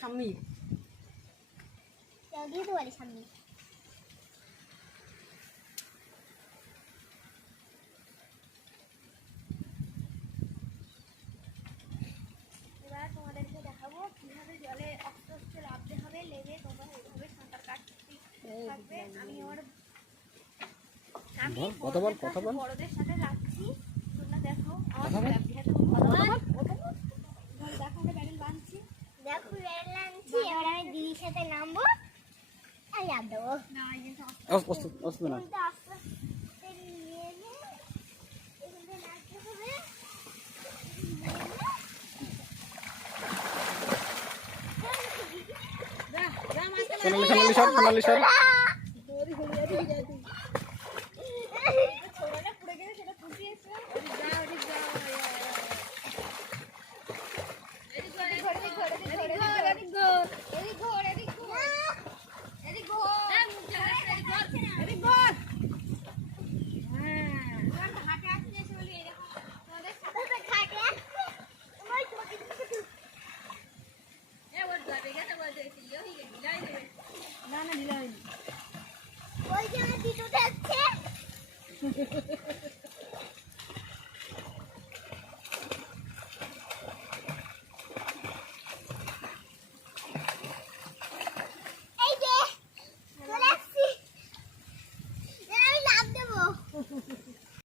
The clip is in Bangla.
সামনে দিয়ে তো বাড়ি সামনে এবার তোমাদেরকে দেখাবো কিভাবে জলে আস্তে আস্তে নামতে হবে, লেগে তোমরা এইভাবে সাঁতার কাটতে থাকবে। আমি বড়দের সাথে যাচ্ছি, তোমরা দেখো আমার দেখো ব্যারেল বাঁধছি, দেখো ব্যারেল আনছি। এবার আমি দিদির সাথে নামবো আর লাফ দেবো। সোনালি সর ওই যে আমার দিদু যাচ্ছে।